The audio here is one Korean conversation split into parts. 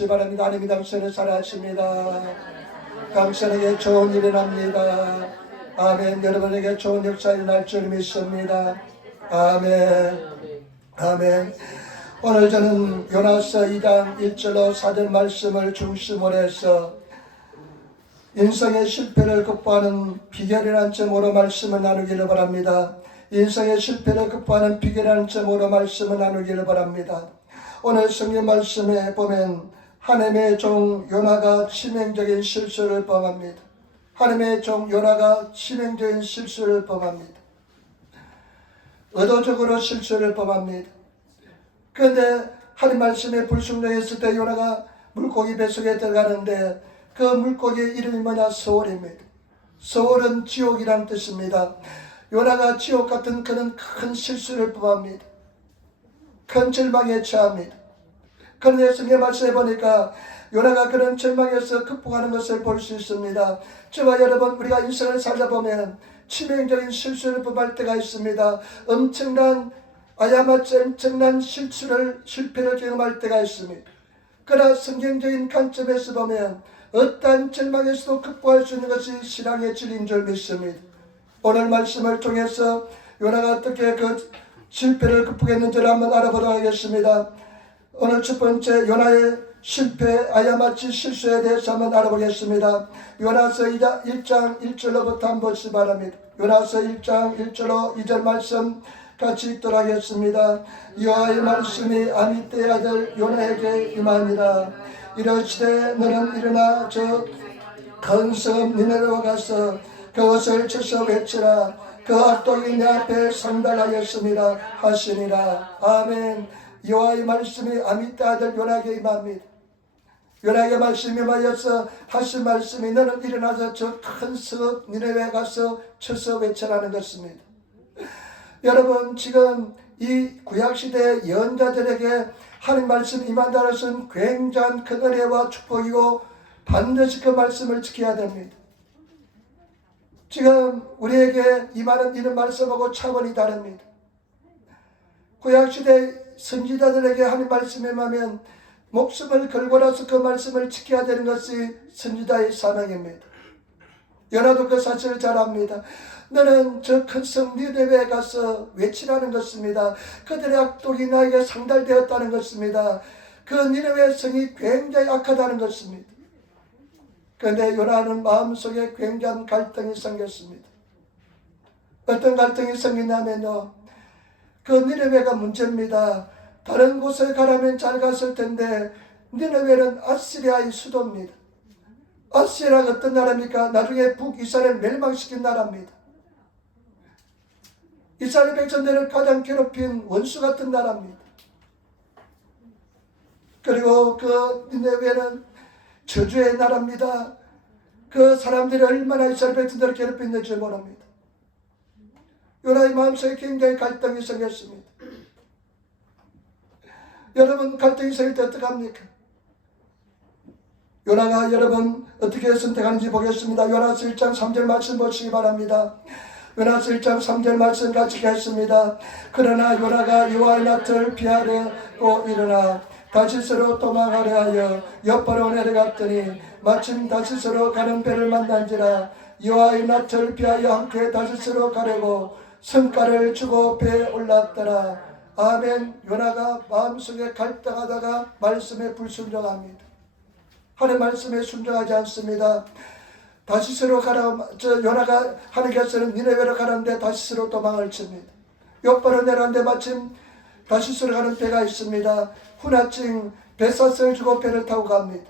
바랍니다. 하나님이 당신을 사랑하십니다. 당신에게 좋은 일이 납니다. 아멘. 여러분에게 좋은 역사 일어날 줄 믿습니다. 아멘. 아멘. 오늘 저는 요나서 2장 1절로 4절 말씀을 중심으로 해서 인생의 실패를 극복하는 비결이라는 제목으로 말씀을 나누기를 바랍니다. 인생의 실패를 극복하는 비결이라는 제목으로 말씀을 나누기를 바랍니다. 오늘 성경 말씀에 보면 하나님의 종 요나가 치명적인 실수를 범합니다. 하나님의 종 요나가 치명적인 실수를 범합니다. 의도적으로 실수를 범합니다. 그런데 하나님 말씀에 불순종했을 때 요나가 물고기 뱃속에 들어가는데 그 물고기의 이름이 뭐냐? 서울입니다. 서울은 지옥이라는 뜻입니다. 요나가 지옥 같은 그런 큰 실수를 범합니다. 큰 절망에 처합니다. 그런데 성경 말씀에 보니까 요나가 그런 절망에서 극복하는 것을 볼 수 있습니다. 저와 여러분, 우리가 인생을 살다 보면 치명적인 실수를 범할 때가 있습니다. 엄청난 실패를 경험할 때가 있습니다. 그러나 성경적인 관점에서 보면 어떠한 절망에서도 극복할 수 있는 것이 신앙의 진리인 줄 믿습니다. 오늘 말씀을 통해서 요나가 어떻게 그 실패를 극복했는지를 한번 알아보도록 하겠습니다. 오늘 첫 번째 요나의 실패, 아야마치 실수에 대해서 한번 알아보겠습니다. 요나서 1장 1절로부터 한번 보시기 바랍니다. 요나서 1장 1절로 2절 말씀 같이 읽도록 하겠습니다. 여호와의 말씀이 아미떼의 아들 요나에게 임하니라. 이르시되 너는 일어나 저 큰 섬 니느웨로 가서 그것을 쳐서 외치라. 그 악독이 내 앞에 상달하였습니다 하시니라. 아멘. 여호와의 말씀이 아미떼 아들 요나에게 임합니다. 요나에게 말씀이 임하여서 하신 말씀이 너는 일어나서 저 큰 섬 니느웨에 가서 쳐서 외치라는 것입니다. 여러분, 지금 이 구약시대의 예언자들에게 하나님 말씀이 임한다는 것은 굉장한 큰 은혜와 축복이고 반드시 그 말씀을 지켜야 됩니다. 지금 우리에게 임하는 이런 말씀하고 차원이 다릅니다. 구약시대 선지자들에게 하나님 말씀이 임하면 목숨을 걸고라서 그 말씀을 지켜야 되는 것이 선지자의 사명입니다. 요나도 그 사실을 잘 압니다. 너는 저 큰 성 니느웨에 가서 외치라는 것입니다. 그들의 악독이 나에게 상달되었다는 것입니다. 그 니느웨 성이 굉장히 악하다는 것입니다. 그런데 요나는 마음속에 굉장한 갈등이 생겼습니다. 어떤 갈등이 생기냐면요, 그 니느웨가 문제입니다. 다른 곳에 가라면 잘 갔을 텐데 니느웨는 아시리아의 수도입니다. 아시리아가 어떤 나라입니까? 나중에 북이스라엘 멸망시킨 나라입니다. 이스라엘 백성들을 가장 괴롭힌 원수 같은 나라입니다. 그리고 그 니느웨는 저주의 나라입니다. 그 사람들이 얼마나 이스라엘 백성들을 괴롭혔는지 모릅니다. 요나의 마음속에 굉장히 갈등이 생겼습니다. 여러분, 갈등이 생길 때 어떡합니까? 요나가 여러분 어떻게 선택하는지 보겠습니다. 요나서 1장 3절 말씀 보시기 바랍니다. 요나서 1장 3절 말씀 같이 읽겠습니다. 그러나 요나가 여호와의 낯을 피하려고 일어나 다시스로 도망하려 하여 옆바로 내려갔더니 마침 다시스로 가는 배를 만난지라. 여호와의 낯을 피하여 함께 다시스로 가려고 성과를 주고 배에 올랐더라. 아멘. 요나가 마음속에 갈등하다가 말씀에 불순종합니다. 하나님 말씀에 순종하지 않습니다. 다시스로 가라. 요나가 하나님께서는 니느웨로 가는데 다시스로 도망을 칩니다. 옆바로 내려는데 마침 다시스로 가는 배가 있습니다. 후나증 배사슬 주고 배를 타고 갑니다.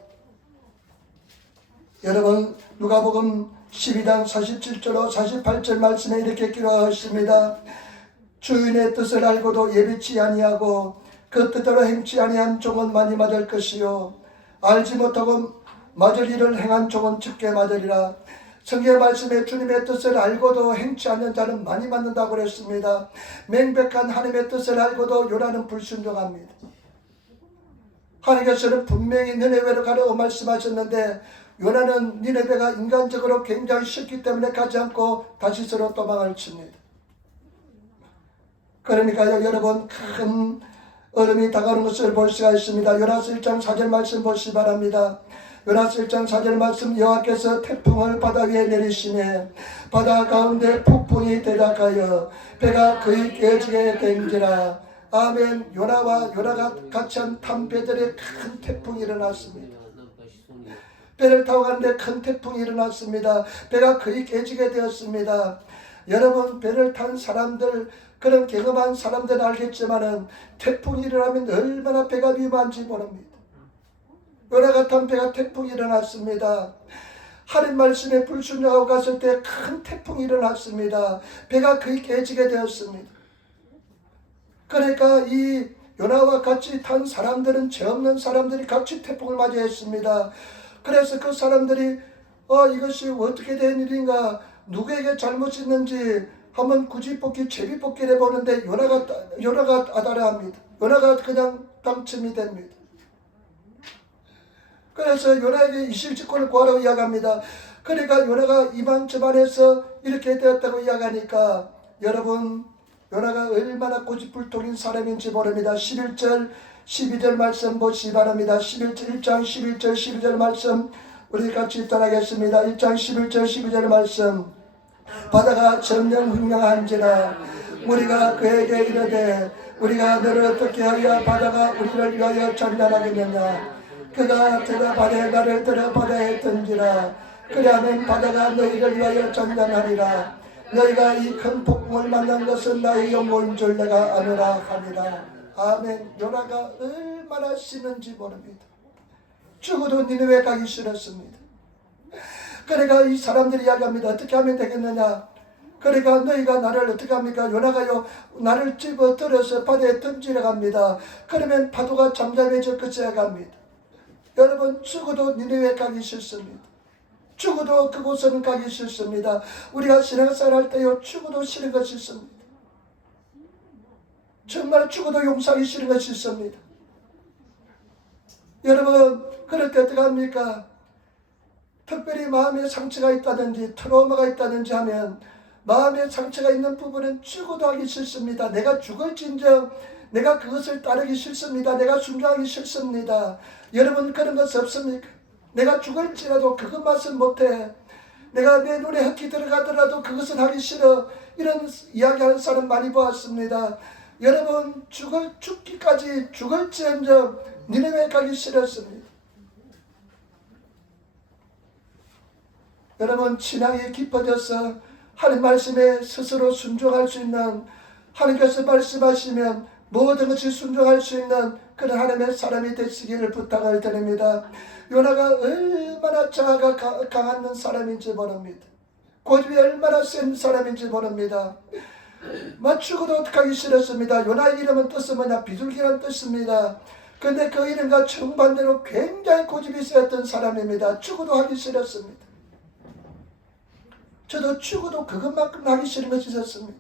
여러분, 누가복음 12장 47절로 48절 말씀에 이렇게 기록하였습니다. 주인의 뜻을 알고도 예비치 아니하고 그 뜻대로 행치 아니한 종은 많이 맞을 것이요 알지 못하고 맞을 일을 행한 종은 죽게 맞으리라. 성경의 말씀에 주님의 뜻을 알고도 행치 않는 자는 많이 맞는다고 그랬습니다. 명백한 하나님의 뜻을 알고도 요나는 불순종합니다. 하나님께서는 분명히 니느웨로 가라고 말씀하셨는데 요나는 니느웨가 인간적으로 굉장히 쉽기 때문에 가지 않고 다시스로 도망을 칩니다. 그러니까요, 여러분, 큰 얼음이 다가오는 것을 볼 수가 있습니다. 요나서 1장 4절 말씀 보시기 바랍니다. 요나서 1장 4절 말씀, 여호와께서 태풍을 바다 위에 내리시매 바다 가운데 폭풍이 대작하여 배가 거의 깨지게 된지라. 아멘. 요나가 같이 한 탐배들의 큰 태풍이 일어났습니다. 배를 타고 가는데 큰 태풍이 일어났습니다. 배가 거의 깨지게 되었습니다. 여러분, 배를 탄 사람들, 그런 경험한 사람들은 알겠지만은 태풍이 일어나면 얼마나 배가 위험한지 모릅니다. 요나가 탄 배가 태풍이 일어났습니다. 하나님 말씀에 불순종하고 갔을 때 큰 태풍이 일어났습니다. 배가 거의 깨지게 되었습니다. 그러니까 이 요나와 같이 탄 사람들은, 죄 없는 사람들이 같이 태풍을 맞이했습니다. 그래서 그 사람들이 이것이 어떻게 된 일인가, 누구에게 잘못이 있는지 한번 굳이 제비뽑기를 해보는데 요나가 아다라합니다. 요나가 그냥 당첨이 됩니다. 그래서 요나에게 이실직고를 구하라고 이야기합니다. 그러니까 요나가 이만저만해서 이렇게 되었다고 이야기하니까 여러분, 요나가 얼마나 고집불통인 사람인지 모릅니다. 11절 12절 말씀 보시기 바랍니다. 1장 11절 12절 말씀 우리 같이 따라하겠습니다. 1장 11절 12절 말씀. 바다가 점령 흉령한지라 우리가 그에게 이르되 우리가 너를 어떻게 하여 바다가 우리를 위하여 잔잔하겠느냐. 그가 대답하되 나를 들어 바다에 던지라. 그리하면 바다가 너희를 위하여 잔잔하리라. 너희가 이 큰 폭풍을 만난 것은 나의 영혼인 줄 내가 아노라 하니라. 아멘. 요나가 얼마나 싫은지 모릅니다. 죽어도 니느웨 가기 싫었습니다. 그러니까 이 사람들이 이야기합니다. 어떻게 하면 되겠느냐. 그러니까 너희가 나를 어떻게 합니까? 요나가요 나를 집어들어서 바다에 던지려 합니다. 그러면 파도가 잠잠해질 것이라 합니다. 여러분, 죽어도 니느웨 가기 싫습니다. 죽어도 그곳은 가기 싫습니다. 우리가 신앙생활 할 때요 죽어도 싫은 것이 있습니다. 정말 죽어도 용서하기 싫은 것이 있습니다. 여러분, 그럴 때 어떻게 합니까? 특별히 마음에 상처가 있다든지 트라우마가 있다든지 하면 마음에 상처가 있는 부분은 죽어도 하기 싫습니다. 내가 죽을진정 내가 그것을 따르기 싫습니다. 내가 순종하기 싫습니다. 여러분, 그런 것 없습니까? 내가 죽을지라도 그것만은 못해. 내가 내 눈에 흙이 들어가더라도 그것은 하기 싫어. 이런 이야기하는 사람 많이 보았습니다. 여러분, 죽기까지 죽을지언정 니네웨 가기 싫었습니다. 여러분, 신앙이 깊어져서 하나님 말씀에 스스로 순종할 수 있는, 하나님께서 말씀하시면 모든 것이 순종할 수 있는 그런 하나님의 사람이 되시기를 부탁을 드립니다. 요나가 얼마나 자아가 강한 사람인지 모릅니다. 고집이 얼마나 센 사람인지 모릅니다. 죽어도 어떡하기 싫었습니다. 요나의 이름은 뜻은 뭐냐? 비둘기라는 뜻입니다. 근데 그 이름과 정반대로 굉장히 고집이 세었던 사람입니다. 죽어도 하기 싫었습니다. 저도 죽어도 그것만큼 하기 싫은 것이 있었습니다.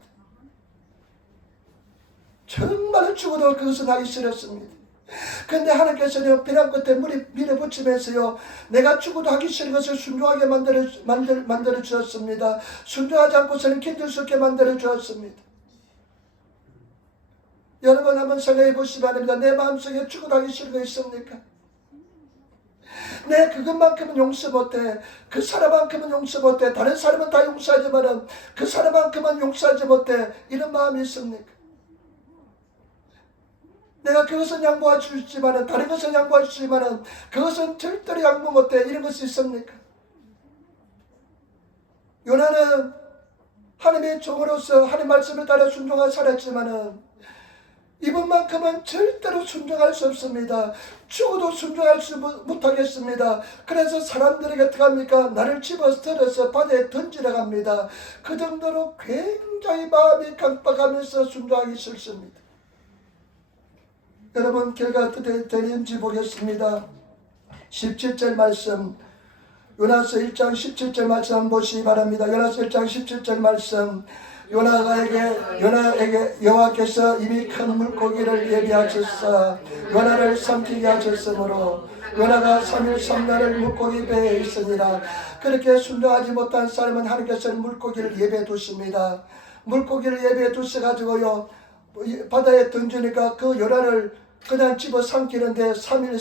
정말 죽어도 그것은 하기 싫었습니다. 근데 하나님께서는 벼랑 끝에 밀어붙이면서요, 내가 죽어도 하기 싫은 것을 순종하게 만들어 주었습니다. 순종하지 않고서는 견딜 수 없게 만들어 주었습니다. 여러분, 한번 생각해 보시기 바랍니다. 내 마음속에 죽어도 하기 싫은 거 있습니까? 내 그것만큼은 용서 못해. 그 사람만큼은 용서 못해. 다른 사람은 다 용서하지만 그 사람만큼은 용서하지 못해. 이런 마음이 있습니까? 내가 그것은 양보할 수 있지만 다른 것은 양보할 수 있지만 그것은 절대로 양보 못해. 이런 것이 있습니까? 요나는 하나님의 종으로서 하나님 말씀을 따라 순종하여 살았지만 이분만큼은 절대로 순종할 수 없습니다. 죽어도 순종할 수 못하겠습니다. 그래서 사람들에게 어떻게 합니까? 나를 집어들어서 바다에 던지러 갑니다. 그 정도로 굉장히 마음이 강박하면서 순종하기 싫습니다. 여러분, 결과 어떻게 되는지 보겠습니다. 17절 말씀, 요나서 1장 17절 말씀 한번 보시기 바랍니다. 요나서 1장 17절 말씀. 요나에게 여호와께서 이미 큰 물고기를 예비하셨사 요나를 삼키게 하셨으므로 요나가 3일 3날을 물고기 배에 있으니라. 그렇게 순종하지 못한 사람은 하나님께서는 물고기를 예배해 두십니다. 물고기를 예배해 두셔가지고요 바다에 던지니까 그 요나를 그냥 집어삼키는데 3일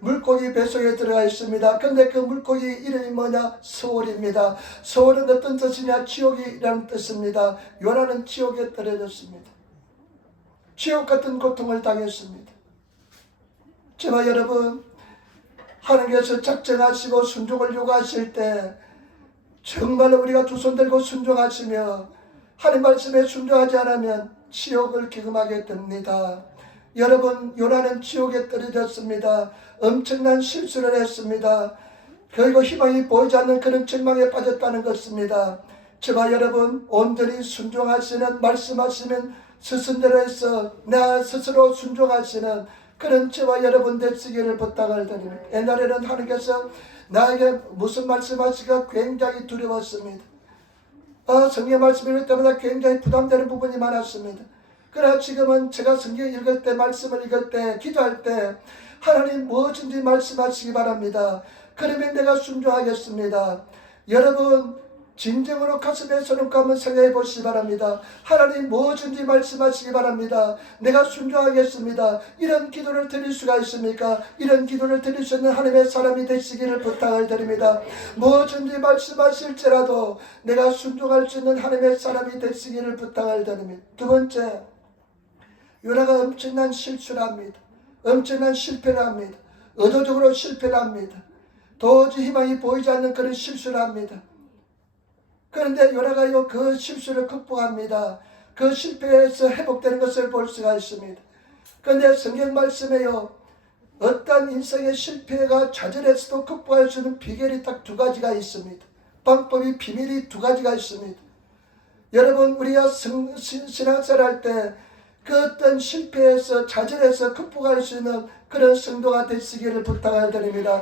물고기 뱃속에 들어가 있습니다. 근데 그 물고기 이름이 뭐냐? 서울입니다. 서울은 어떤 뜻이냐? 지옥이라는 뜻입니다. 요나는 지옥에 떨어졌습니다. 지옥 같은 고통을 당했습니다. 저와 여러분, 하나님께서 작정하시고 순종을 요구하실 때 정말로 우리가 두 손 들고 순종하시며 하나님 말씀에 순종하지 않으면 지옥을 경험하게 됩니다. 여러분, 요나는 지옥에 떨어졌습니다. 엄청난 실수를 했습니다. 그리고 희망이 보이지 않는 그런 절망에 빠졌다는 것입니다. 저와 여러분, 온전히 순종하시는, 말씀하시면 스승대로 해서 나 스스로 순종하시는 그런 저와 여러분 되시기를 부탁을 드립니다. 옛날에는 하나님께서 나에게 무슨 말씀하시기가 굉장히 두려웠습니다. 성경 말씀 읽을 때마다 굉장히 부담되는 부분이 많았습니다. 그러나 지금은 제가 성경 읽을 때, 말씀을 읽을 때, 기도할 때 하나님 무엇인지 말씀하시기 바랍니다. 그러면 내가 순종하겠습니다. 여러분, 진정으로 가슴에 손을 감아 생각해 보시기 바랍니다. 하나님 무엇인지 말씀하시기 바랍니다. 내가 순종하겠습니다. 이런 기도를 드릴 수가 있습니까? 이런 기도를 드릴 수 있는 하나님의 사람이 되시기를 부탁을 드립니다. 무엇인지 말씀하실지라도 내가 순종할 수 있는 하나님의 사람이 되시기를 부탁을 드립니다. 두 번째, 요나가 엄청난 실수를 합니다. 엄청난 실패를 합니다. 의도적으로 실패를 합니다. 도저히 희망이 보이지 않는 그런 실수를 합니다. 그런데 요나가 그 실수를 극복합니다. 그 실패에서 회복되는 것을 볼 수가 있습니다. 그런데 성경 말씀에요, 어떤 인생의 실패가 좌절에서도 극복할 수 있는 비결이 딱 두 가지가 있습니다. 방법이, 비밀이 두 가지가 있습니다. 여러분, 우리가 신앙생활 할 때 그 어떤 실패에서 좌절에서 극복할 수 있는 그런 성도가 되시기를 부탁을 드립니다.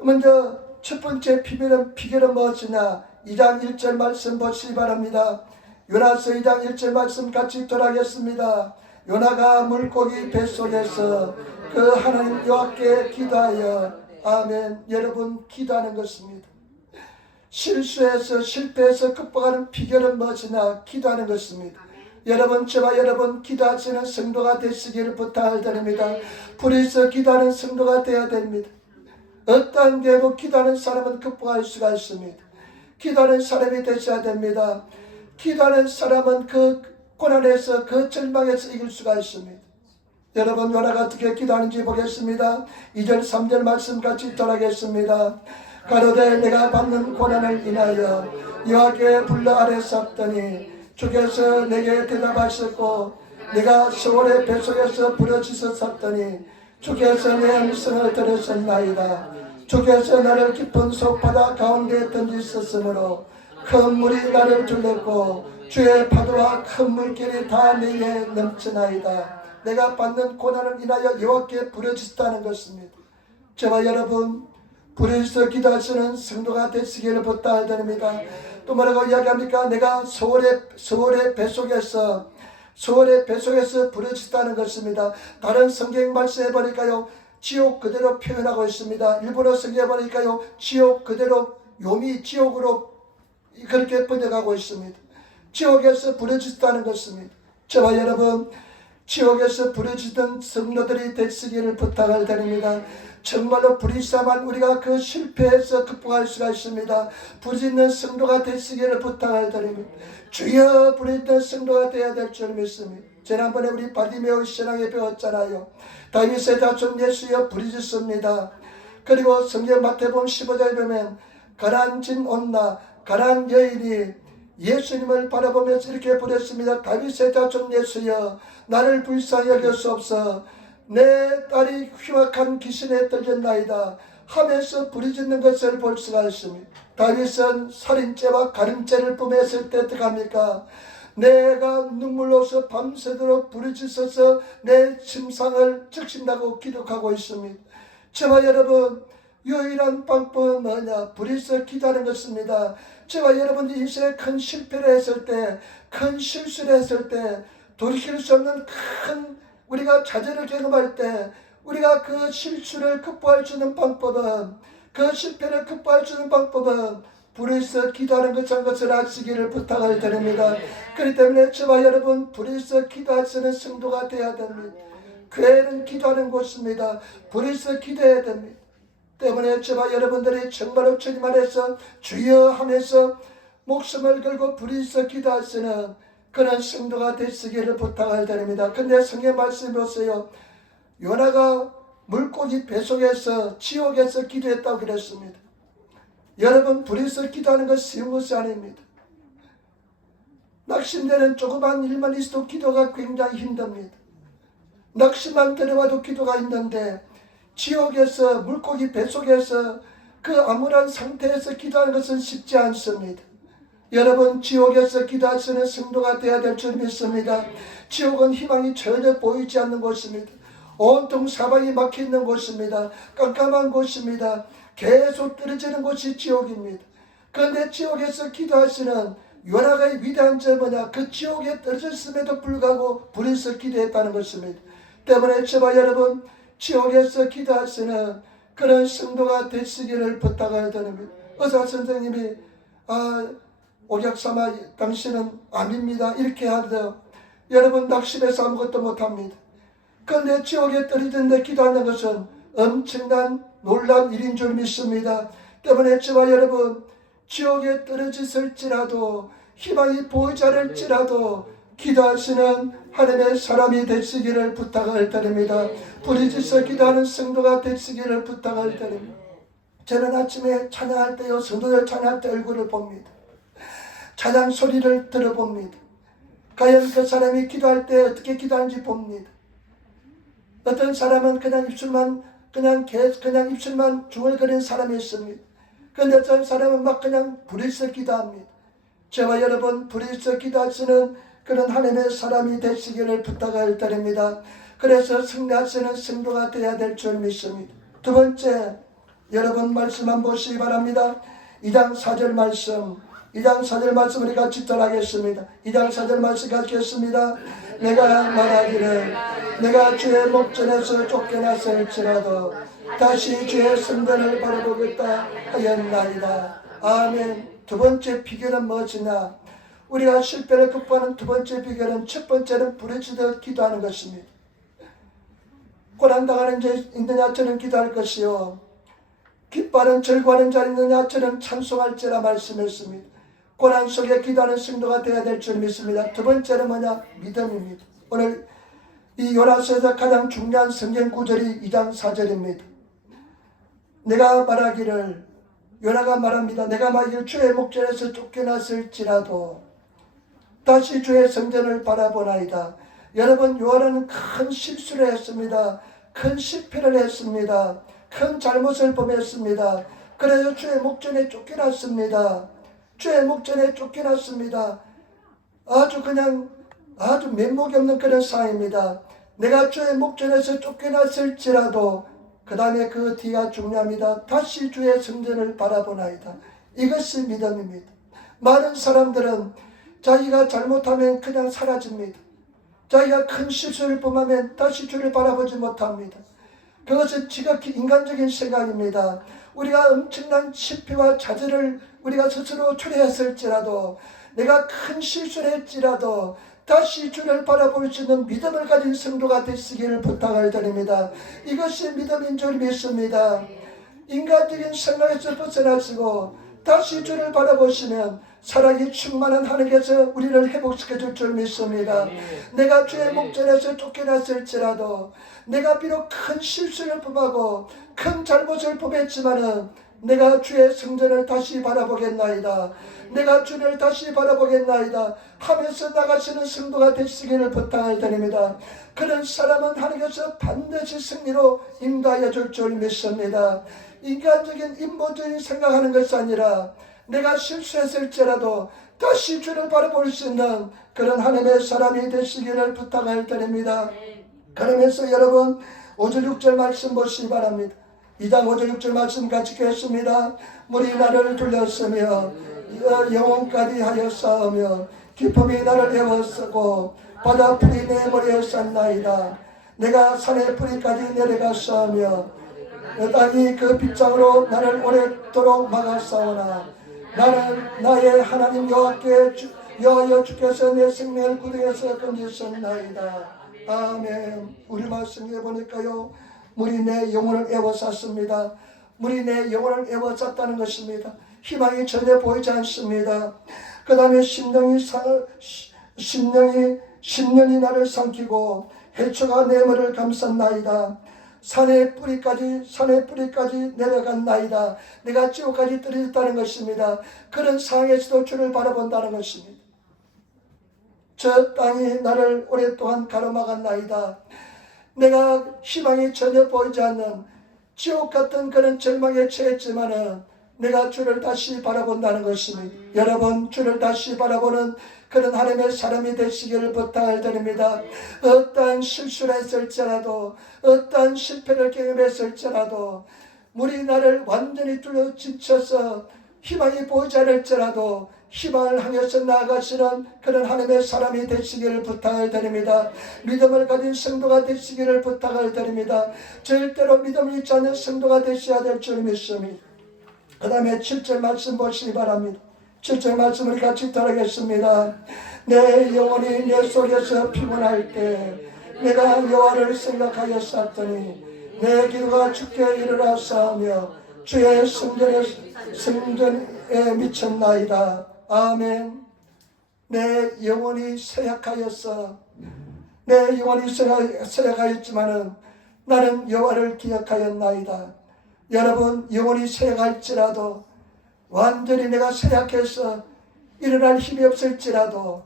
먼저 첫 번째 비결은 무엇이냐? 2장 1절 말씀 보시기 바랍니다. 요나서 2장 1절 말씀 같이 읽도록하겠습니다. 요나가 물고기 뱃속에서 그 하나님 여호와께 기도하여, 아멘. 여러분, 기도하는 것입니다. 실수에서, 실패에서 극복하는 비결은 무엇이냐? 기도하는 것입니다. 여러분, 저와 여러분 기도하시는 성도가 되시기를 부탁을 드립니다. 불에서 기도하는 성도가 되어야 됩니다. 어떠한 경우 기도하는 사람은 극복할 수가 있습니다. 기도하는 사람이 되셔야 됩니다. 기도하는 사람은 그 고난에서, 그 절망에서 이길 수가 있습니다. 여러분, 요나가 어떻게 기도하는지 보겠습니다. 2절 3절 말씀 같이 전하겠습니다. 가로되 내가 받는 고난을 인하여 여호와께 불러 아뢰 쌌더니 주께서 내게 대답하셨고, 내가 서울의 뱃속에서 부러지서 샀더니 주께서 내 음성을 들으셨나이다. 주께서 나를 깊은 속 바다 가운데 던지셨으므로 큰 물이 나를 둘렀고 주의 파도와 큰 물길이 다 내게 넘치나이다. 내가 받는 고난을 인하여 여호와께 부르짖다는 것입니다. 저와 여러분, 부르짖어 기도하시는 성도가 되시기를 부탁드립니다. 또 뭐라고 이야기합니까? 내가 서울의 뱃속에서 부르짖다는 것입니다. 다른 성경 말씀해 보니까요, 지옥 그대로 표현하고 있습니다. 일본어 성경에 보니까요, 지옥 그대로 요미 지옥으로 그렇게 번역하고 있습니다. 지옥에서 부르짖다는 것입니다. 저와 여러분, 지옥에서 부르짖던 성도들이 되시기를 부탁을 드립니다. 정말로 부르짖어야만 우리가 그 실패에서 극복할 수가 있습니다. 부르짖는 성도가 되시기를 부탁을 드립니다. 주여 부르짖는 성도가 되어야 될 줄 믿습니다. 지난번에 우리 바디메오 신앙에 배웠잖아요. 다윗의 자손 예수여 부르짖습니다. 그리고 성경 마태복음 15장에 보면 가난진 온나, 가난 여인이 예수님을 바라보면서 이렇게 부르짖습니다. 다윗의 자손 예수여 나를 불쌍히 여기소서. 내 딸이 흉악한 귀신에 떨렸나이다 하면서 부르짖는 것을 볼 수가 있습니다. 다윗은 살인죄와 가늠죄를 범했을 때 어떡합니까? 내가 눈물로서 밤새도록 부르짖어서 내 침상을 적신다고 기록하고 있습니다. 저와 여러분, 유일한 방법은 뭐냐? 부르짖어 기도하는 것입니다. 저와 여러분이 인생에 큰 실패를 했을 때, 큰 실수를 했을 때, 돌이킬 수 없는 큰 우리가 좌절을 경험할 때 우리가 그 실수를 극복할 수 있는 방법은, 그 실패를 극복할 수 있는 방법은 불이 있어 기도하는 것을 아시기를 부탁을 드립니다. 그렇기 때문에 저와 여러분 불이 있어 기도할 수 있는 성도가 되어야 됩니다. 교회는 기도하는 곳입니다. 불이 있어 기도해야 됩니다. 때문에 저와 여러분들이 정말로 주님 안에서 주여 하면서 목숨을 걸고 불이 있어 기도할 수 있는 그런 성도가 되시기를 부탁을 드립니다. 근데 성경 말씀 보세요. 요나가 물고기 뱃속에서 지옥에서 기도했다고 그랬습니다. 여러분 불이 있어 기도하는 것 쉬운 것이 아닙니다. 낙심되는 조그만 일만 있어도 기도가 굉장히 힘듭니다. 낙심만 들어와도 기도가 힘든데 지옥에서 물고기 뱃속에서 그 암울한 상태에서 기도하는 것은 쉽지 않습니다. 여러분 지옥에서 기도하시는 성도가 되어야 될 줄 믿습니다. 지옥은 희망이 전혀 보이지 않는 곳입니다. 온통 사방이 막혀있는 곳입니다. 깜깜한 곳입니다. 계속 떨어지는 곳이 지옥입니다. 그런데 지옥에서 기도하시는 요나의 위대한 점은 뭐냐? 그 지옥에 떨어졌음에도 불구하고 불이 있어 기도했다는 것입니다. 때문에 저와 여러분 지옥에서 기도하시는 그런 성도가 되시기를 부탁을 드립니다. 의사 선생님이 오약삼아 당신은 암입니다 이렇게 하는데요. 여러분 낙심해서 아무것도 못합니다. 그런데 지옥에 떨어졌는데 기도하는 것은 엄청난 놀라운 일인 줄 믿습니다. 때문에 저와 여러분 지옥에 떨어졌을지라도 희망이 보이지 않을지라도 기도하시는 하나님의 사람이 되시기를 부탁을 드립니다. 부르짖어 기도하는 성도가 되시기를 부탁을 드립니다. 저는 아침에 찬양할 때요 성도들 찬양할 때 얼굴을 봅니다. 찬양 소리를 들어봅니다. 과연 그 사람이 기도할 때 어떻게 기도하는지 봅니다. 어떤 사람은 그냥 입술만 중얼거리는 사람이 있습니다. 그런데 어떤 사람은 막 그냥 불이 있어 기도합니다. 저와 여러분 불이 있어 기도하시는 그런 하나님의 사람이 되시기를 부탁을 드립니다. 그래서 승리하시는 성도가 되어야 될 줄 믿습니다. 두 번째 여러분 말씀 한번 보시기 바랍니다. 2장 4절 말씀 2장 4절 말씀 우리 같이 따라하겠습니다. 2장 4절 말씀 갖겠습니다. 내가 말하기를 내가 주의 목전에서 쫓겨났을지라도 다시 주의 성전을 바라보겠다 하였나이다. 아멘. 두 번째 비결은 무엇이냐? 우리가 실패를 극복하는 두 번째 비결은 첫 번째는 부르짖어 기도하는 것입니다. 고난당하는 자 있느냐 저는 기도할 것이요 기뻐하는 절구하는 자 있느냐 저는 찬송할지라 말씀했습니다. 고난 속에 기도하는 성도가 되어야 될 줄 믿습니다. 두 번째는 뭐냐? 믿음입니다. 오늘 이 요나서에서 가장 중요한 성경 구절이 2장 4절입니다. 내가 말하기를 요나가 말합니다. 내가 말하기를 주의 목전에서 쫓겨났을지라도 다시 주의 성전을 바라보나이다. 여러분 요나는 큰 실수를 했습니다. 큰 실패를 했습니다. 큰 잘못을 범했습니다. 그래서 주의 목전에 쫓겨났습니다. 주의 목전에 쫓겨났습니다. 아주 면목이 없는 그런 상황입니다. 내가 주의 목전에서 쫓겨났을지라도 그 다음에 그 뒤가 중요합니다. 다시 주의 성전을 바라보나이다. 이것이 믿음입니다. 많은 사람들은 자기가 잘못하면 그냥 사라집니다. 자기가 큰 실수를 범하면 다시 주를 바라보지 못합니다. 그것은 지극히 인간적인 생각입니다. 우리가 엄청난 실패와 좌절을 우리가 스스로 초래했을지라도 내가 큰 실수를 했지라도 다시 주를 바라볼 수 있는 믿음을 가진 성도가 되시기를 부탁을 드립니다. 이것이 믿음인 줄 믿습니다. 인간적인 생각에서 벗어나시고 다시 주를 바라보시면 사랑이 충만한 하나님께서 우리를 회복시켜 줄 줄 믿습니다. 내가 주의 목전에서 쫓겨났을지라도 내가 비록 큰 실수를 범하고 큰 잘못을 범했지만은 내가 주의 성전을 다시 바라보겠나이다. 내가 주를 다시 바라보겠나이다 하면서 나가시는 성도가 되시기를 부탁을 드립니다. 그런 사람은 하나님께서 반드시 승리로 인도하여 줄 줄 믿습니다. 인간적인 인본적인 생각하는 것이 아니라 내가 실수했을지라도 다시 주를 바라볼 수 있는 그런 하나님의 사람이 되시기를 부탁을 드립니다. 그러면서 여러분 5절 6절 말씀 보시기 바랍니다. 2장 5절 6절 말씀 같이 읽겠습니다. 물이 나를 둘렀으며 영혼까지 하여 쌓으며 기쁨이 나를 에워싸고 바다 풀이 내 머리에 쌌나이다. 내가 산의 뿌리까지 내려가 쌓으며 땅이 그 빗장으로 나를 오랫도록 막아싸우나 나는 나의 하나님 여호와 주께서 내 생명을 구덩이에서 건지셨나이다. 아멘. 우리 말씀에 보니까요, 물이 내 영혼을 에워쌌습니다. 물이 내 영혼을 에워쌌다는 것입니다. 희망이 전혀 보이지 않습니다. 그 다음에 심령이 나를 삼키고 해초가 내 머리를 감쌌나이다. 산의 뿌리까지 내려갔나이다. 내가 지옥까지 떨어졌다는 것입니다. 그런 상황에서도 주를 바라본다는 것입니다. 저 땅이 나를 오랫동안 가로막았나이다. 내가 희망이 전혀 보이지 않는 지옥 같은 그런 절망에 처했지만은 내가 주를 다시 바라본다는 것입니다. 여러분, 주를 다시 바라보는 그런 하나님의 사람이 되시기를 부탁을 드립니다. 어떠한 실수를 했을지라도, 어떠한 실패를 경험했을지라도, 물이 나를 완전히 뚫려 지쳐서 희망이 보이지 않을지라도 희망을 향해서 나아가시는 그런 하나님의 사람이 되시기를 부탁을 드립니다. 믿음을 가진 성도가 되시기를 부탁을 드립니다. 절대로 믿음이 있지 않는 성도가 되셔야 될 줄 믿습니다. 그 다음에 7절 말씀 보시기 바랍니다. 7절 말씀을 같이 따르겠습니다. 내 영혼이 내 속에서 피곤할 때 내가 여호와를 생각하였었더니 내 기도가 주께 이르렀사오며 주의 성전에 미쳤나이다. 아멘. 내 영혼이 쇠약하였어. 내 영혼이 쇠약하였지만은 나는 여호와를 기억하였나이다. 여러분, 영혼이 쇠약할지라도, 완전히 내가 쇠약해서 일어날 힘이 없을지라도,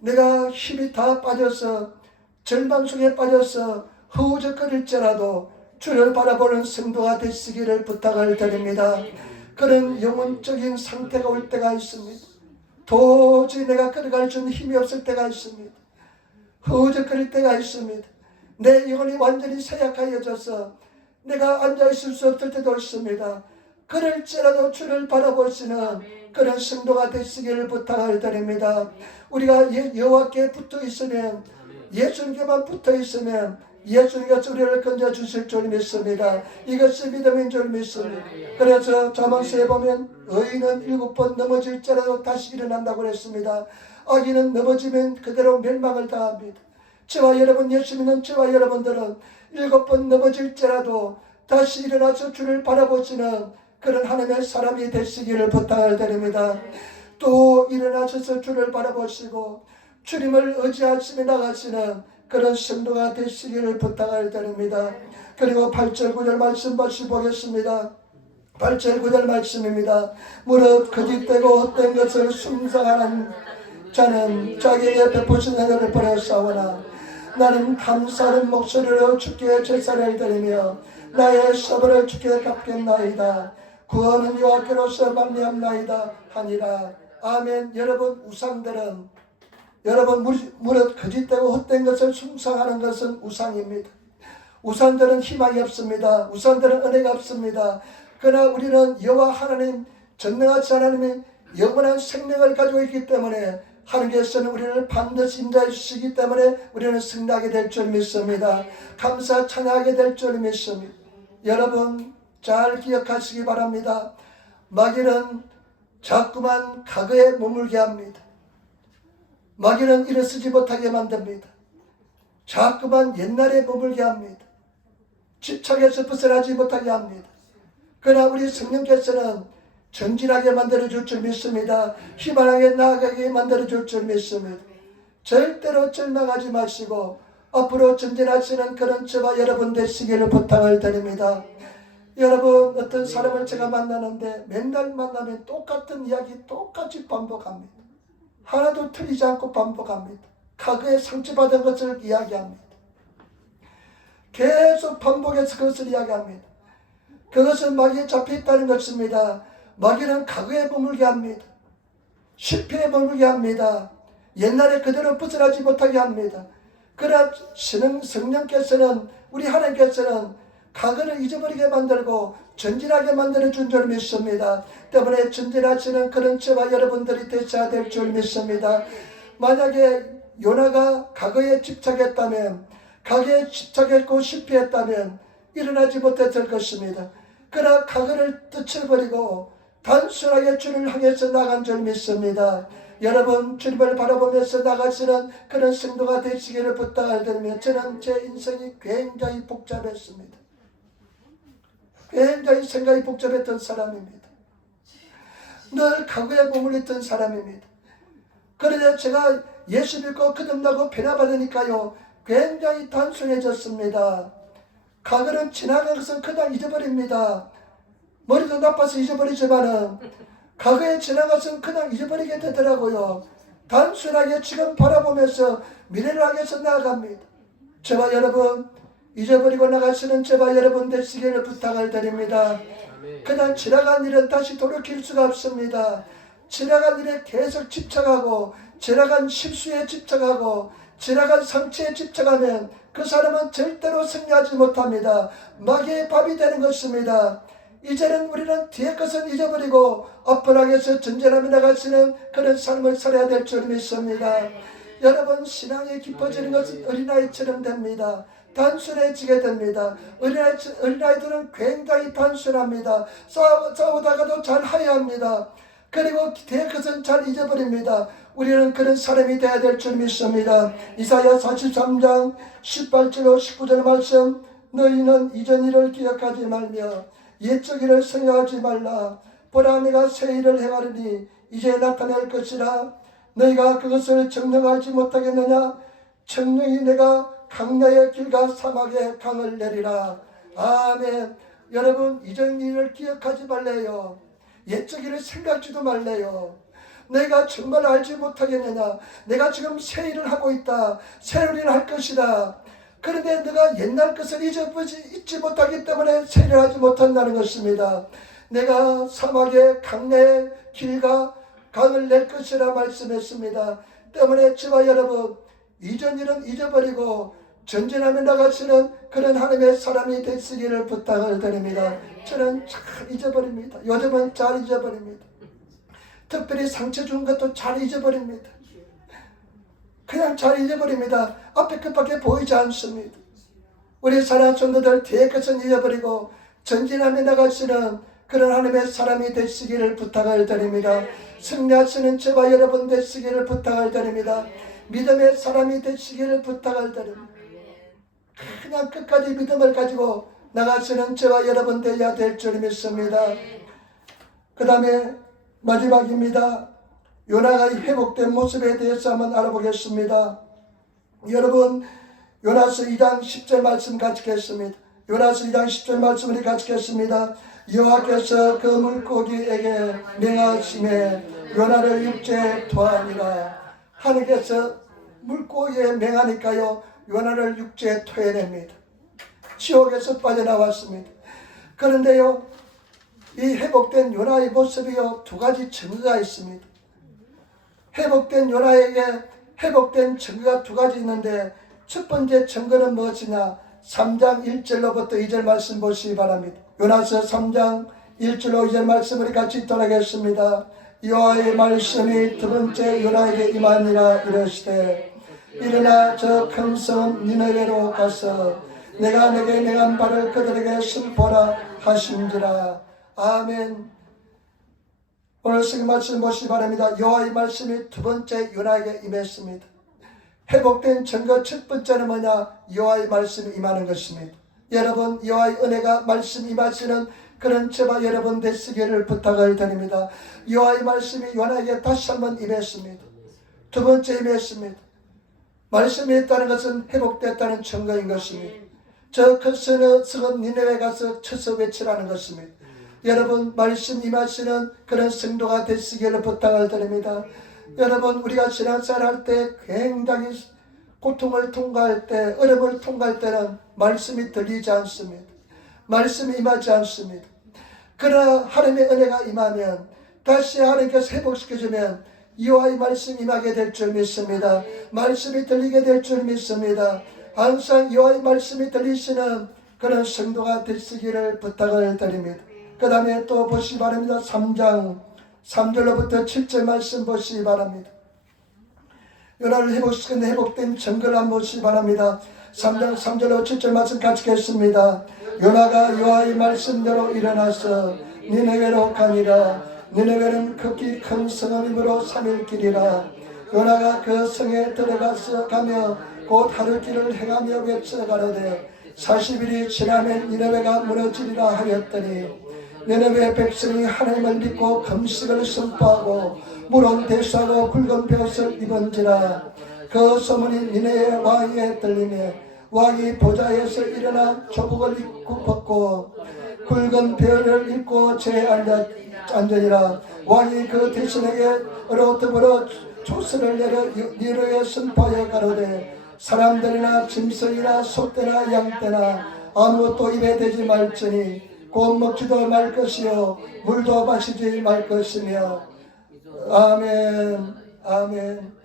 내가 힘이 다 빠져서 절망 속에 빠져서 허우적거릴지라도 주를 바라보는 성도가 되시기를 부탁을 드립니다. 그런 영혼적인 상태가 올 때가 있습니다. 도저히 내가 걸어갈 수 있는 힘이 없을 때가 있습니다. 허우적거릴 때가 있습니다. 내 영혼이 완전히 쇠약하여져서 내가 앉아있을 수 없을 때도 있습니다. 그럴지라도 주를 바라보시는 그런 성도가 되시기를 부탁을 드립니다. 우리가 여호와께 붙어 있으면, 예수님께만 붙어 있으면 예수님께서 우리를 건져주실 줄 믿습니다. 이것이 믿음인 줄 믿습니다. 그래서 잠언서에 보면 의인은 7번 넘어질지라도 다시 일어난다고 했습니다. 악인은 넘어지면 그대로 멸망을 당합니다. 저와 여러분, 예수 믿는 저와 여러분들은 7번 넘어질지라도 다시 일어나서 주를 바라보시는 그런 하나님의 사람이 되시기를 부탁을 드립니다. 또 일어나셔서 주를 바라보시고 주님을 의지하시며 나가시는 그런 성도가 되시기를 부탁을 드립니다. 그리고 8절 9절 말씀 다시 보겠습니다. 8절 9절 말씀입니다. 무릇 거짓되고 헛된 것을 숭상하는 자는 자기에게 베푸신 은혜를 버렸사오나 나는 감사하는 목소리로 주께 제사를 드리며 나의 서벌을 주께 갚겠나이다. 구원은 여호와께로서 말미암나이다 하니라. 아멘. 여러분, 우상들은, 여러분, 무릇 거짓되고 헛된 것을 숭상하는 것은 우상입니다. 우상들은 희망이 없습니다. 우상들은 은혜가 없습니다. 그러나 우리는 여호와 하나님, 전능하신 하나님의 영원한 생명을 가지고 있기 때문에 하나님께서는 우리를 반드시 인도해 주시기 때문에 우리는 승리하게 될 줄 믿습니다. 감사 찬양하게 될 줄 믿습니다. 여러분, 잘 기억하시기 바랍니다. 마귀는 자꾸만 과거에 머물게 합니다. 마귀는 일어서지 못하게 만듭니다. 자꾸만 옛날에 머물게 합니다. 집착에서 벗어나지 못하게 합니다. 그러나 우리 성령께서는 전진하게 만들어줄 줄 믿습니다. 희망하게 나아가게 만들어줄 줄 믿습니다. 절대로 절망하지 마시고 앞으로 전진하시는 그런 저와 여러분 되시기를 부탁을 드립니다. 여러분, 어떤 사람을 제가 만나는데 맨날 만나면 똑같은 이야기 똑같이 반복합니다. 하나도 틀리지 않고 반복합니다. 과거에 상처받은 것을 이야기합니다. 계속 반복해서 그것을 이야기합니다. 그것은 마귀에 잡혀있다는 것입니다. 마귀는 과거에 머물게 합니다. 실패에 머물게 합니다. 옛날에 그대로 벗어나지 못하게 합니다. 그러나 성령께서는, 우리 하나님께서는 과거를 잊어버리게 만들고 전진하게 만들어준 줄 믿습니다. 때문에 전진하시는 그런 저와 여러분들이 되셔야 될 줄 믿습니다. 만약에 요나가 과거에 집착했다면, 과거에 집착했고 실패했다면 일어나지 못했을 것입니다. 그러나 과거를 떨쳐버리고 단순하게 주를 향해서 나간 줄 믿습니다. 여러분 주님을 바라보면서 나가시는 그런 성도가 되시기를 부탁을 드리며 저는 제 인생이 굉장히 복잡했습니다. 굉장히 생각이 복잡했던 사람입니다. 늘 과거에 머물렀던 사람입니다. 그런데 제가 예수 믿고 거듭나고 변화받으니까요 굉장히 단순해졌습니다. 과거는 지나간 것은 그냥 잊어버립니다. 머리도 나빠서 잊어버리지만은 과거에 지나간 것은 그냥 잊어버리게 되더라고요. 단순하게 지금 바라보면서 미래를 향해서 나아갑니다. 저와 여러분 잊어버리고 나가시는 저와 여러분 되시기를 부탁을 드립니다. 그냥 지나간 일은 다시 돌이킬 수가 없습니다. 지나간 일에 계속 집착하고 지나간 실수에 집착하고 지나간 상처에 집착하면 그 사람은 절대로 승리하지 못합니다. 마귀의 밥이 되는 것입니다. 이제는 우리는 뒤의 것은 잊어버리고 앞을 향해서 전진하며 나가시는 그런 삶을 살아야 될 줄 믿습니다. 여러분 신앙이 깊어지는 것은 어린아이처럼 됩니다. 단순해지게 됩니다. 어린아이들은 굉장히 단순합니다. 싸우다가도 잘 화해합니다. 그리고 뒤의 것은 잘 잊어버립니다. 우리는 그런 사람이 되어야 될 줄 믿습니다. 이사야 43장 18절로 19절 말씀 너희는 이전 일을 기억하지 말며 옛적 일을 생각하지 말라. 보라 내가 새 일을 행하리니 이제 나타낼 것이라. 너희가 그것을 정령하지 못하겠느냐. 정령이 내가 강야의 길과 사막의 강을 내리라. 아멘. 여러분 이전 일을 기억하지 말래요. 옛적 일을 생각지도 말래요. 내가 정말 알지 못하겠느냐. 내가 지금 새 일을 하고 있다. 새로운 일을 할 것이다. 그런데 내가 옛날 것을 잊지 못하기 때문에 새 일을 하지 못한다는 것입니다. 내가 사막의 강야의 길과 강을 낼 것이라 말씀했습니다. 때문에 저와 여러분 이전 일은 잊어버리고 전진하며 나가시는 그런 하나님의 사람이 되시기를 부탁을 드립니다. 저는 잘 잊어버립니다. 요즘은 잘 잊어버립니다. 특별히 상처 준 것도 잘 잊어버립니다. 그냥 잘 잊어버립니다. 앞에 끝밖에 보이지 않습니다. 우리 사랑하는 성도들 뒤에 것은 잊어버리고 전진하며 나가시는 그런 하나님의 사람이 되시기를 부탁을 드립니다. 승리하시는 저와 여러분 되시기를 부탁을 드립니다. 믿음의 사람이 되시기를 부탁을 드립니다. 그냥 끝까지 믿음을 가지고 나가시는 저와 여러분 되어야 될 줄 믿습니다. 그 다음에 마지막입니다. 요나가 회복된 모습에 대해서 한번 알아보겠습니다. 여러분 요나서 2장 10절 말씀 같이 읽겠습니다. 요나서 2장 10절 말씀을 같이 읽겠습니다. 여호와께서 그 물고기에게 명하심에 요나를 육지에 토하니라. 하나님께서 물고기에 명하니까요 요나를 육지에 토해냅니다. 지옥에서 빠져나왔습니다. 그런데요 이 회복된 요나의 모습이요 두 가지 증거가 있습니다. 회복된 요나에게 회복된 증거가 두 가지 있는데 첫 번째 증거는 무엇이냐. 3장 1절로부터 2절 말씀 보시기 바랍니다. 요나서 3장 1절로 2절 말씀을 같이 읽도록 하겠습니다. 여호와의 말씀이 두 번째 요나에게 임하니라. 이르시되 일어나 저 큰 성 니느웨로 가서 내가 내게 명한 바를 그들에게 선포하라 하신지라. 아멘. 오늘 성경 말씀 보시기 바랍니다. 여호와의 말씀이 두 번째 요나에게 임했습니다. 회복된 증거 첫 번째는 뭐냐. 여호와의 말씀이 임하는 것입니다. 여러분 여호와의 은혜가 말씀 임하시는 그런 저와 여러분 되시기를 부탁을 드립니다. 여호와의 말씀이 요나에게 다시 한번 임했습니다. 두 번째 임했습니다. 말씀이 있다는 것은 회복됐다는 증거인 것입니다. 저 큰 성읍 니느웨 가서 쳐서 외치라는 것입니다. 여러분 말씀 임하시는 그런 성도가 되시기를 부탁을 드립니다. 여러분 우리가 신앙생활 할 때 굉장히 고통을 통과할 때 어려움을 통과할 때는 말씀이 들리지 않습니다. 말씀이 임하지 않습니다. 그러나 하나님의 은혜가 임하면 다시 하나님께서 회복시켜주면 여호와의 말씀 임하게 될 줄 믿습니다. 말씀이 들리게 될 줄 믿습니다. 항상 여호와의 말씀이 들리시는 그런 성도가 되시기를 부탁을 드립니다. 그 다음에 또 보시기 바랍니다. 3장 3절로부터 7절 말씀 보시기 바랍니다. 요나를 회복시킨 회복된 증거를 한번 보시기 바랍니다. 3장 3절로 7절 말씀 같이 읽겠습니다. 요나가 여호와의 말씀대로 일어나서 니느웨로 가니라. 니네베는 극히 큰 성읍이므로 3일길이라. 요나가 그 성에 들어가서 가며 곧 하루길을 행하며 외쳐가로되 40일이 지나면 니네베가 무너지리라 하였더니 니네베 백성이 하나님을 믿고 금식을 선포하고 물은 대수하고 굵은 베옷을 입은지라. 그 소문이 니네의 왕에게 들리며 왕이 보좌에서 일어나 조복을 입고 벗고 굵은 베옷을 입고 제에 앉으니라. 왕이 그 대신에게로 더불어 조서를 내려 니르에 선포하여 가로되 사람들이나 짐승이나 소떼나 양떼나 아무것도 입에 대지 말지니 곧 먹지도 말 것이요 물도 마시지 말 것이며. 아멘. 아멘.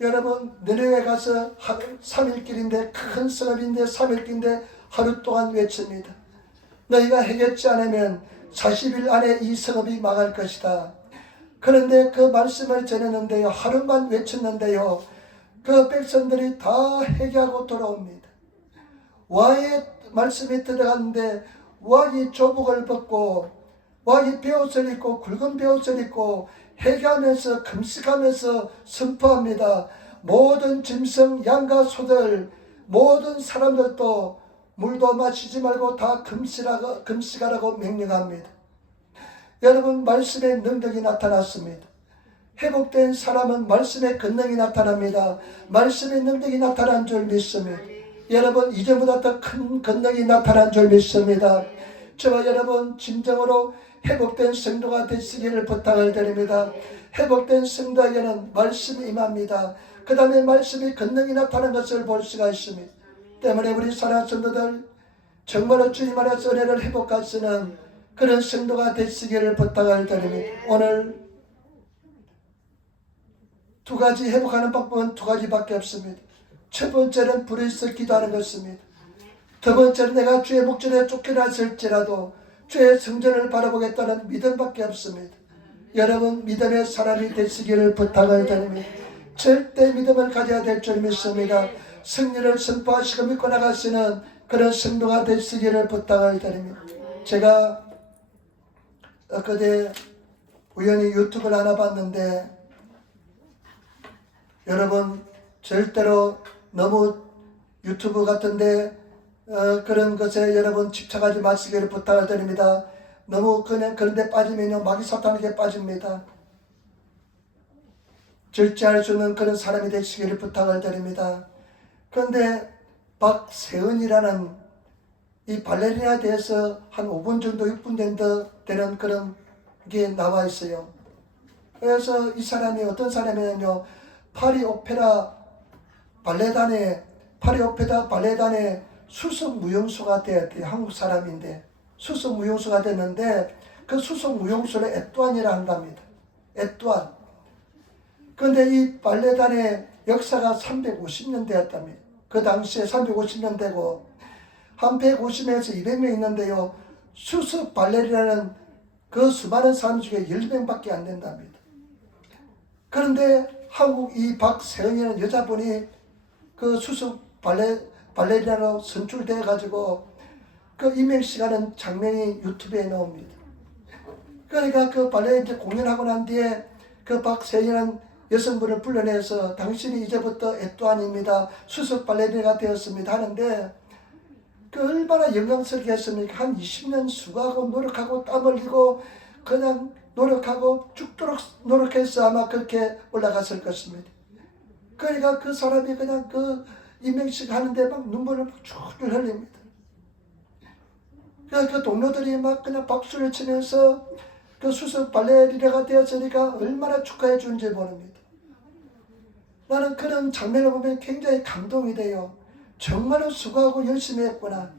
여러분, 니네웨 가서 3일길인데 큰 성읍인데 3일길인데 하루 동안 외칩니다. 너희가 해결치 않으면 40일 안에 이 성읍이 망할 것이다. 그런데 그 말씀을 전했는데요, 하루만 외쳤는데요, 그 백성들이 다 회개하고 돌아옵니다. 왕의 말씀이 들어갔는데 왕이 조복을 벗고 왕이 베옷을 입고 굵은 베옷을 입고 회개하면서 금식하면서 선포합니다. 모든 짐승 양과 소들 모든 사람들도 물도 마시지 말고 다 금식하라고 명령합니다. 여러분, 말씀의 능력이 나타났습니다. 회복된 사람은 말씀의 권능이 나타납니다. 말씀의 능력이 나타난 줄 믿습니다. 여러분, 이전보다 더 큰 권능이 나타난 줄 믿습니다. 저와 여러분 진정으로 회복된 성도가 되시기를 부탁을 드립니다. 회복된 성도에게는 말씀이 임합니다. 그 다음에 말씀이 권능이 나타난 것을 볼 수가 있습니다. 때문에 우리 사랑하는 성도들 정말로 주님 안에서 은혜를 회복할 수 있는 그런 성도가 되시기를 부탁을 드립니다. 오늘 두 가지 회복하는 방법은 두 가지밖에 없습니다. 첫 번째는 불에 있어 기도하는 것입니다. 두 번째는 내가 주의 목전에 쫓겨났을지라도 주의 성전을 바라보겠다는 믿음밖에 없습니다. 여러분, 믿음의 사람이 되시기를 부탁을 드립니다. 절대 믿음을 가져야 될 줄 믿습니다. 승리를 선포하시고 믿고 나가시는 그런 성도가 되시기를 부탁을 드립니다. 제가 엊그제 우연히 유튜브를 하나 봤는데, 여러분 절대로 너무 유튜브 같은데 그런 것에 여러분 집착하지 마시기를 부탁을 드립니다. 너무 그냥 그런데 빠지면요 마귀 사탄에게 빠집니다. 절제할 수 있는 그런 사람이 되시기를 부탁을 드립니다. 그런데 박세은이라는 이 발레리나에 대해서 한 5분 정도 6분 정도 되는 그런 게 나와 있어요. 그래서 이 사람이 어떤 사람이냐면요, 파리 오페라 발레단의 수석 무용수가 되었대요. 한국 사람인데 수석 무용수가 됐는데 그 수석 무용수를 에뚜안이라 한답니다. 에뚜안. 그런데 이 발레단의 역사가 350년 되었답니다. 그 당시에 350년 되고 한 150명에서 200명 있는데요, 수석 발레리라는 그 수많은 사람 중에 10명밖에 안 된답니다. 그런데 한국 이 박세영이라는 여자분이 그 수석 발레리나로 선출되어 가지고 그 임명식하는 장면이 유튜브에 나옵니다. 그러니까 그 발레 이제 공연하고 난 뒤에 그 박세영이라는 여성분을 불러내서 당신이 이제부터 에뚜안입니다. 수석 발레리나가 되었습니다 하는데, 그 얼마나 영광스럽게 했습니까? 한 20년 수고하고 노력하고 땀 흘리고 그냥 노력하고 죽도록 노력해서 아마 그렇게 올라갔을 것입니다. 그러니까 그 사람이 그냥 그 임명식 하는데 막 눈물을 막 줄줄 흘립니다. 그러니까 그 동료들이 막 그냥 박수를 치면서 그 수석 발레리나가 되었으니까 얼마나 축하해 주는지 모릅니다. 나는 그런 장면을 보면 굉장히 감동이 돼요. 정말로 수고하고 열심히 했구나.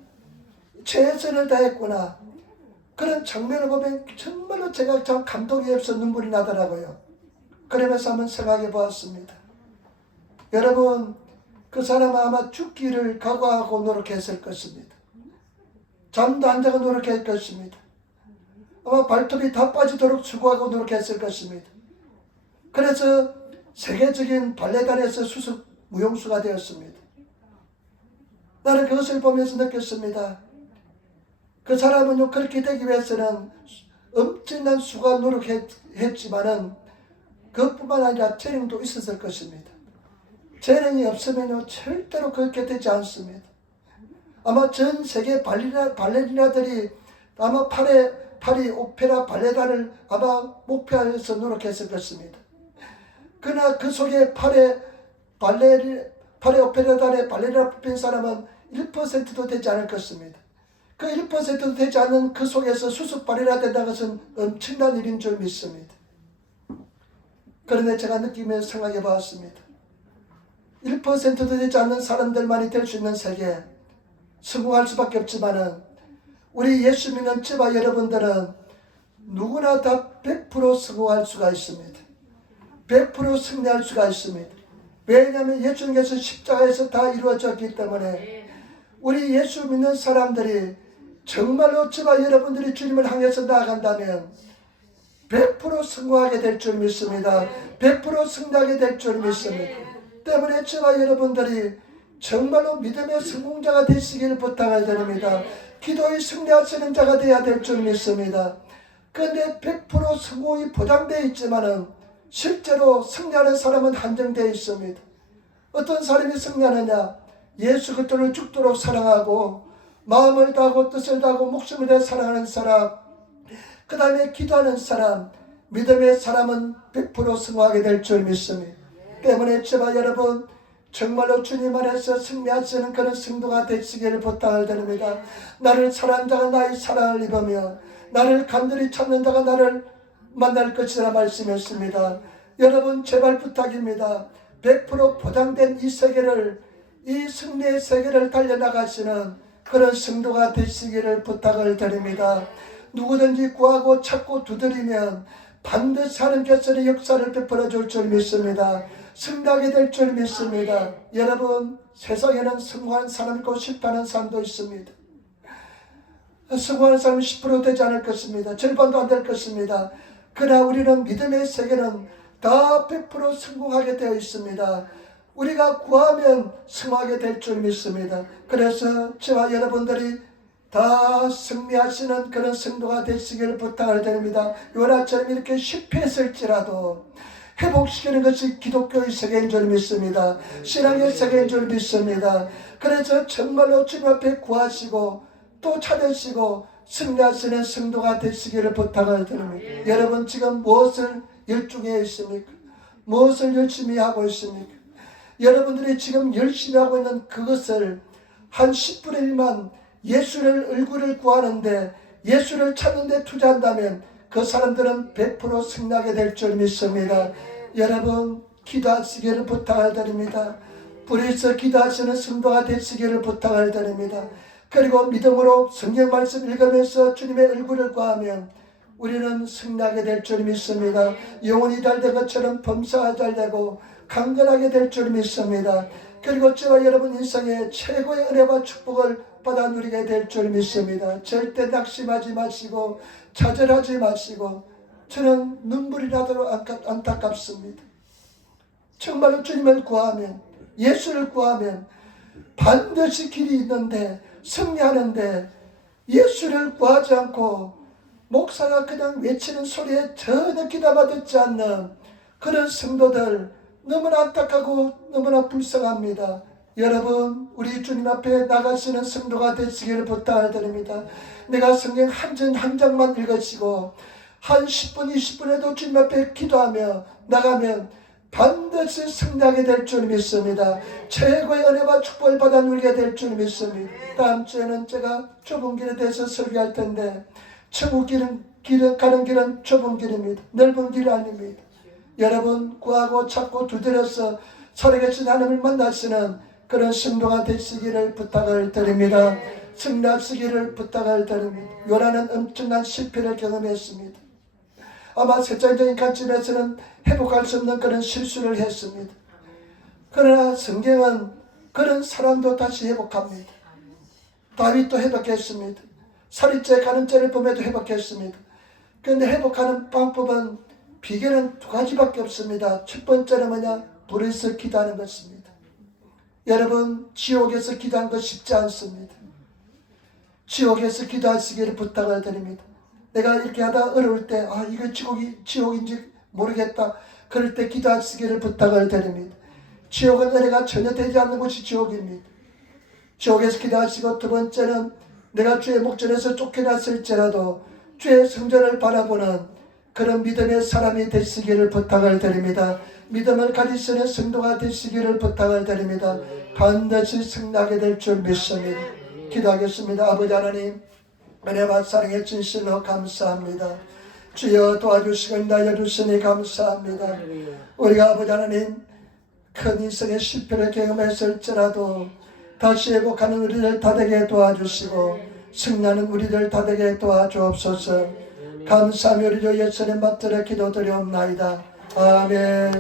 최선을 다했구나. 그런 장면을 보면 정말로 제가 참 감동이 없어 눈물이 나더라고요. 그러면서 한번 생각해 보았습니다. 여러분, 그 사람은 아마 죽기를 각오하고 노력했을 것입니다. 잠도 안 자고 노력했을 것입니다. 아마 발톱이 다 빠지도록 수고하고 노력했을 것입니다. 그래서 세계적인 발레단에서 수석 무용수가 되었습니다. 나는 그것을 보면서 느꼈습니다. 그 사람은요, 그렇게 되기 위해서는 엄청난 수가 노력했지만은 그것뿐만 아니라 재능도 있었을 것입니다. 재능이 없으면요 절대로 그렇게 되지 않습니다. 아마 전 세계 발레리나들이 아마 파리 오페라 발레단을 아마 목표해서 노력했을 것입니다. 그러나 그 속에 파리 오페라단의 발레리나 뽑힌 사람은 1%도 되지 않을 것입니다. 그 1%도 되지 않는 그 속에서 수습 발레리나 된다는 것은 엄청난 일인 줄 믿습니다. 그런데 제가 느끼면서 생각해 보았습니다. 1%도 되지 않는 사람들만이 될 수 있는 세계, 성공할 수밖에 없지만은 우리 예수 믿는 저와 여러분들은 누구나 다 100% 성공할 수가 있습니다. 100% 승리할 수가 있습니다. 왜냐하면 예수님께서 십자가에서 다 이루어졌기 때문에 우리 예수 믿는 사람들이 정말로 저와 여러분들이 주님을 향해서 나아간다면 100% 성공하게 될 줄 믿습니다. 100% 승리하게 될 줄 믿습니다. 때문에 저와 여러분들이 정말로 믿음의 성공자가 되시기를 부탁을 드립니다. 기도의 승리하시는 자가 되어야 될 줄 믿습니다. 그런데 100% 성공이 보장되어 있지만은 실제로 승리하는 사람은 한정되어 있습니다. 어떤 사람이 승리하느냐? 예수 그리스도를 죽도록 사랑하고 마음을 다하고 뜻을 다하고 목숨을 다해 사랑하는 사람, 그 다음에 기도하는 사람, 믿음의 사람은 100% 성공하게 될 줄 믿습니다. 때문에 저와 여러분 정말로 주님 안에서 승리하시는 그런 성도가 되시기를 부탁을 드립니다. 나를 사랑하는 자가 나의 사랑을 입으며 나를 간절히 찾는 자가 나를 만날 것이라 말씀했습니다. 여러분 제발 부탁입니다. 100% 보장된 이 세계를, 이 승리의 세계를 달려나가시는 그런 성도가 되시기를 부탁을 드립니다. 누구든지 구하고 찾고 두드리면 반드시 하나님께서 역사를 베풀어 줄 줄 믿습니다. 승리하게 될 줄 믿습니다. 여러분 세상에는 성공한 사람 있고 실패하는 사람도 있습니다. 성공하는 사람은 10% 되지 않을 것입니다. 절반도 안 될 것입니다. 그러나 우리는 믿음의 세계는 다 100% 성공하게 되어 있습니다. 우리가 구하면 성공하게 될 줄 믿습니다. 그래서 저와 여러분들이 다 승리하시는 그런 성도가 되시기를 부탁을 드립니다. 요나처럼 이렇게 실패했을지라도 회복시키는 것이 기독교의 세계인 줄 믿습니다. 신앙의 세계인 줄 믿습니다. 그래서 정말로 주님 앞에 구하시고 또 찾으시고 승리하시는 성도가 되시기를 부탁을 드립니다. 여러분 지금 무엇을 열중해 있습니까? 무엇을 열심히 하고 있습니까? 여러분들이 지금 열심히 하고 있는 그것을 한 10분의 1만 예수를 얼굴을 구하는데 예수를 찾는데 투자한다면 그 사람들은 100% 승리하게 될 줄 믿습니다. 여러분 기도하시기를 부탁을 드립니다. 불의에서 기도하시는 성도가 되시기를 부탁을 드립니다. 그리고 믿음으로 성경 말씀 읽으면서 주님의 얼굴을 구하면 우리는 승리하게 될 줄 믿습니다. 영혼이 잘된 것처럼 범사가 잘되고 강건하게 될 줄 믿습니다. 그리고 저와 여러분 인생의 최고의 은혜와 축복을 받아 누리게 될 줄 믿습니다. 절대 낙심하지 마시고 좌절하지 마시고 저는 눈물이 나도록 안타깝습니다. 정말로 주님을 구하면 예수를 구하면 반드시 길이 있는데 승리하는데 예수를 구하지 않고 목사가 그냥 외치는 소리에 전혀 귀담아 듣지 않는 그런 성도들 너무나 안타깝고 너무나 불쌍합니다. 여러분 우리 주님 앞에 나가시는 성도가 되시기를 부탁을 드립니다. 내가 성경 한 장만 읽으시고 한 10분 20분에도 주님 앞에 기도하며 나가면 반드시 승리하게 될 줄 믿습니다. 최고의 은혜와 축복을 받아 누리게 될 줄 믿습니다. 다음 주에는 제가 좁은 길에 대해서 설교할 텐데 천국 가는 길은 좁은 길입니다. 넓은 길이 아닙니다. 여러분 구하고 찾고 두드려서 살아계신 하나님을 만나시는 그런 성도가 되시기를 부탁을 드립니다. 승리하시기를 부탁을 드립니다. 요나는 엄청난 실패를 경험했습니다. 아마 세상적인 관점에서는 회복할 수 없는 그런 실수를 했습니다. 그러나 성경은 그런 사람도 다시 회복합니다. 다윗도 회복했습니다. 살인죄 가는 죄를 범해도 회복했습니다. 그런데 회복하는 방법은 비결은 두 가지밖에 없습니다. 첫 번째는 뭐냐? 불에서 기도하는 것입니다. 여러분 지옥에서 기도하는 것 쉽지 않습니다. 지옥에서 기도하시기를 부탁을 드립니다. 내가 이렇게 하다 어려울 때 이거 지옥인지 모르겠다. 그럴 때 기도하시기를 부탁을 드립니다. 지옥은 은혜가 전혀 되지 않는 곳이 지옥입니다. 지옥에서 기도하시고, 두 번째는 내가 주의 목전에서 쫓겨났을지라도 주의 성전을 바라보는 그런 믿음의 사람이 되시기를 부탁을 드립니다. 믿음을 가지시는 성도가 되시기를 부탁을 드립니다. 반드시 승리하게 될 줄 믿습니다. 기도하겠습니다. 아버지 하나님, 은혜와 사랑의 진실로 감사합니다. 주여 도와주시고 인도하여 주시니 감사합니다. 우리가 아버지 하나님 큰 인생의 실패를 경험했을지라도 다시 회복하는 우리들 다 되게 도와주시고 승리하는 우리들 다 되게 도와주옵소서. 감사하며 우리 주 예수님 받들어 기도드리옵나이다. 아멘.